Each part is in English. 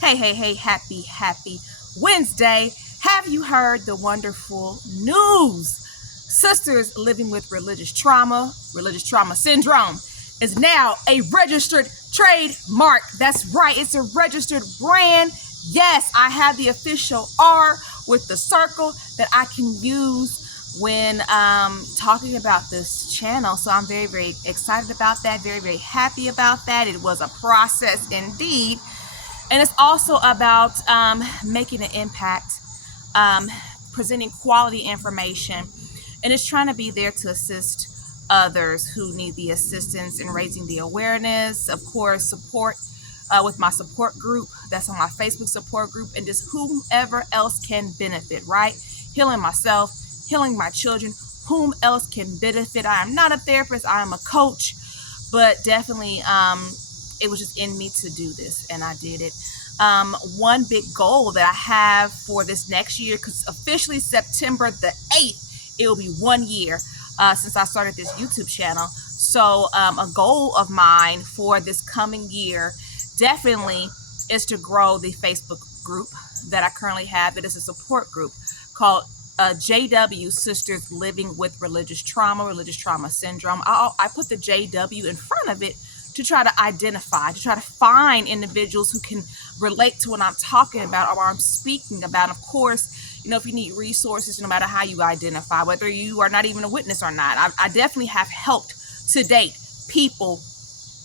Hey, happy Wednesday. Have you heard the wonderful news? Sisters living with religious trauma syndrome, is now a registered trademark. That's right, it's a registered brand. Yes, I have the official R with the circle that I can use when talking about this channel. So I'm very excited about that, very happy about that. It was a process indeed. And it's also about making an impact, presenting quality information, and it's trying to be there to assist others who need the assistance in raising the awareness. Of course, support with my support group that's on my Facebook support group, and just whomever else can benefit, right? Healing myself, healing my children, whom else can benefit. I am not a therapist, I am a coach, but definitely it was just in me to do this, and I did it. One big goal that I have for this next year, because officially September the 8th, it will be 1 year since I started this YouTube channel. So a goal of mine for this coming year definitely is to grow the Facebook group that I currently have. It is a support group called JW Sisters Living with Religious Trauma Syndrome. I put the JW in front of it to try to identify, to try to find individuals who can relate to what I'm talking about or what I'm speaking about. Of course, if you need resources, no matter how you identify, whether you are not even a witness or not, I definitely have helped to date people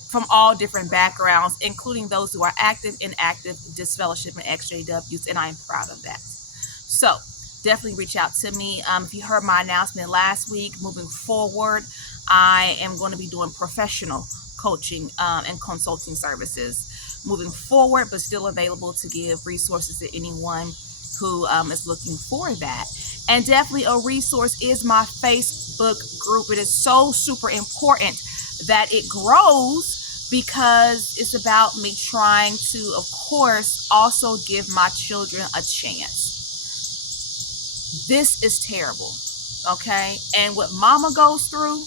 from all different backgrounds, including those who are active, inactive, disfellowship, and XJWs, and I am proud of that. So definitely reach out to me. If you heard my announcement last week, moving forward, I am going to be doing professional coaching and consulting services moving forward, but still available to give resources to anyone who is looking for that. And definitely a resource is my Facebook group. It is so super important that it grows, because it's about me trying to, of course, also give my children a chance. This is terrible, okay? And what mama goes through,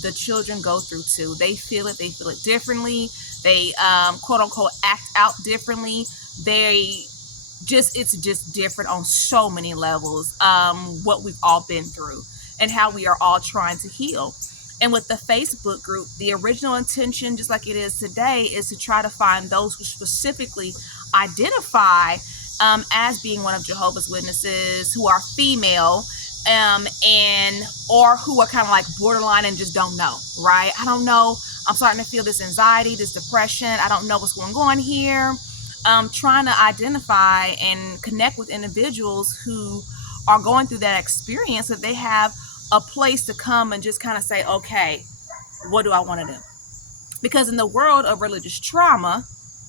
the children go through too. They feel it differently. They quote unquote act out differently. It's just different on so many levels. What we've all been through and how we are all trying to heal. And with the Facebook group, the original intention, just like it is today, is to try to find those who specifically identify as being one of Jehovah's Witnesses, who are female, and or who are kind of like borderline and just don't know, right? I don't know. I'm starting to feel this anxiety, this depression. I don't know what's going on here. Trying to identify and connect with individuals who are going through that experience, that they have a place to come and just kind of say, okay, what do I want to do? Because in the world of religious trauma,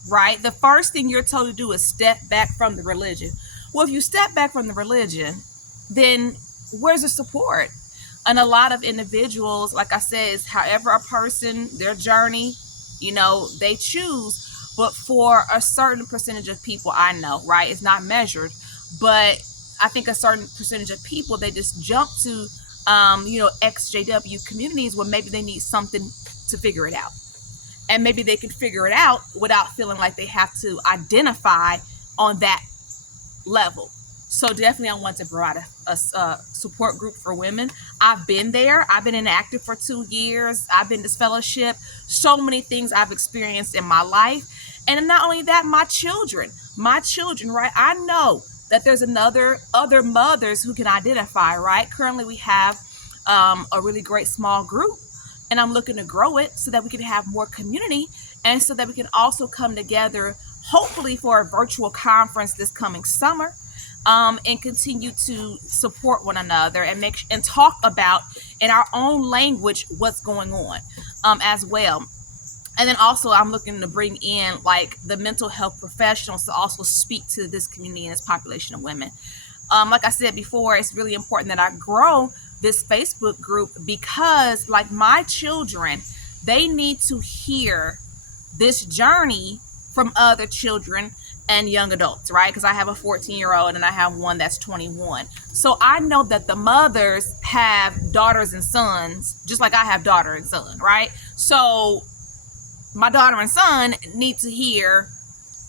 right, the first thing you're told to do is step back from the religion. Well, if you step back from the religion, then where's the support? And a lot of individuals, like I said, is however a person, their journey, they choose. But for a certain percentage of people, I know, right, it's not measured, but I think a certain percentage of people, they just jump to XJW communities where maybe they need something to figure it out, and maybe they can figure it out without feeling like they have to identify on that level. So definitely I want to provide a support group for women. I've been there. I've been inactive for 2 years. I've been disfellowship. So many things I've experienced in my life. And not only that, my children, right? I know that there's other mothers who can identify, right? Currently we have a really great small group, and I'm looking to grow it so that we can have more community, and so that we can also come together, hopefully for a virtual conference this coming summer, and continue to support one another and talk about in our own language what's going on as well. And then also I'm looking to bring in like the mental health professionals to also speak to this community and this population of women. Like I said before, it's really important that I grow this Facebook group, because like my children, they need to hear this journey from other children and young adults, right? Because I have a 14-year-old and I have one that's 21. So I know that the mothers have daughters and sons, just like I have daughter and son, right? So my daughter and son need to hear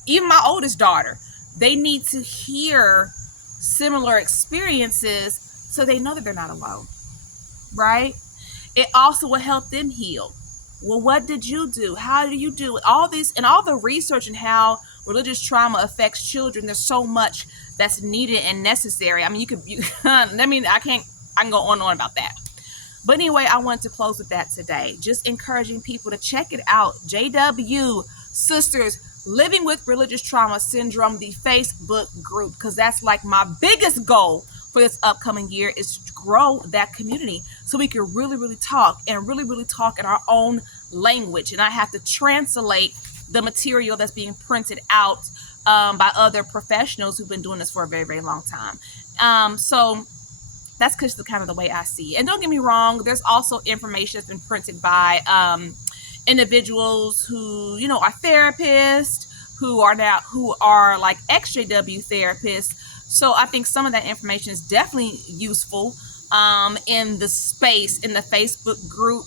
even my oldest daughter, they need to hear similar experiences so they know that they're not alone, right? It also will help them heal. Well, what did you do? How do you do it? All this and all the research and how religious trauma affects children. There's so much that's needed and necessary. I mean, I can go on and on about that. But anyway, I wanted to close with that today. Just encouraging people to check it out. JW Sisters Living with Religious Trauma Syndrome, the Facebook group, because that's like my biggest goal for this upcoming year is to grow that community so we can really, really talk and really talk in our own language. And I have to translate the material that's being printed out by other professionals who've been doing this for a very, very long time. So that's just kind of the way I see it. And don't get me wrong, there's also information that's been printed by individuals who, are therapists, who are like ex-JW therapists. So I think some of that information is definitely useful in the space, in the Facebook group,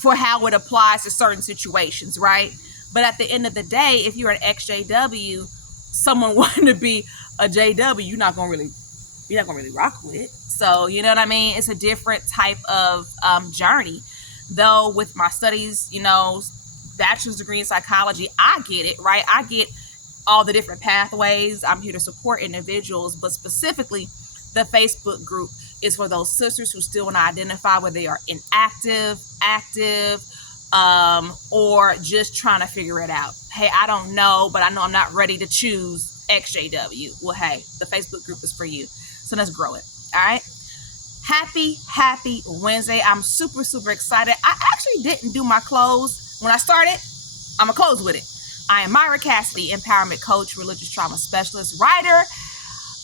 for how it applies to certain situations, right? But at the end of the day, if you're an ex-JW, someone wanting to be a JW, you're not gonna really rock with it. So you know what I mean? It's a different type of journey. Though with my studies, bachelor's degree in psychology, I get it, right? I get all the different pathways. I'm here to support individuals, but specifically the Facebook group is for those sisters who still want to identify whether they are inactive, active, or just trying to figure it out. Hey, I don't know, but I know I'm not ready to choose XJW. Well, hey, the Facebook group is for you. So let's grow it. All right. Happy Wednesday. I'm super excited. I actually didn't do my close when I started. I'm going to close with it. I am Myra Cassidy, empowerment coach, religious trauma specialist, writer,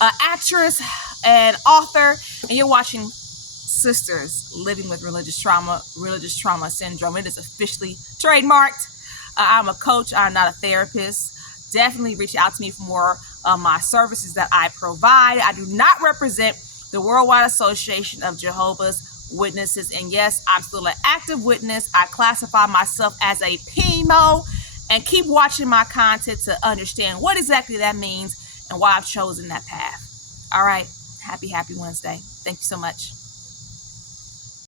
actress, and author. And you're watching Sisters Living with Religious Trauma Syndrome. It is officially trademarked. I'm a coach. I'm not a therapist. Definitely reach out to me for more of my services that I provide. I do not represent the Worldwide Association of Jehovah's Witnesses. And yes, I'm still an active witness. I classify myself as a PMO. And keep watching my content to understand what exactly that means and why I've chosen that path. All right. Happy Wednesday. Thank you so much.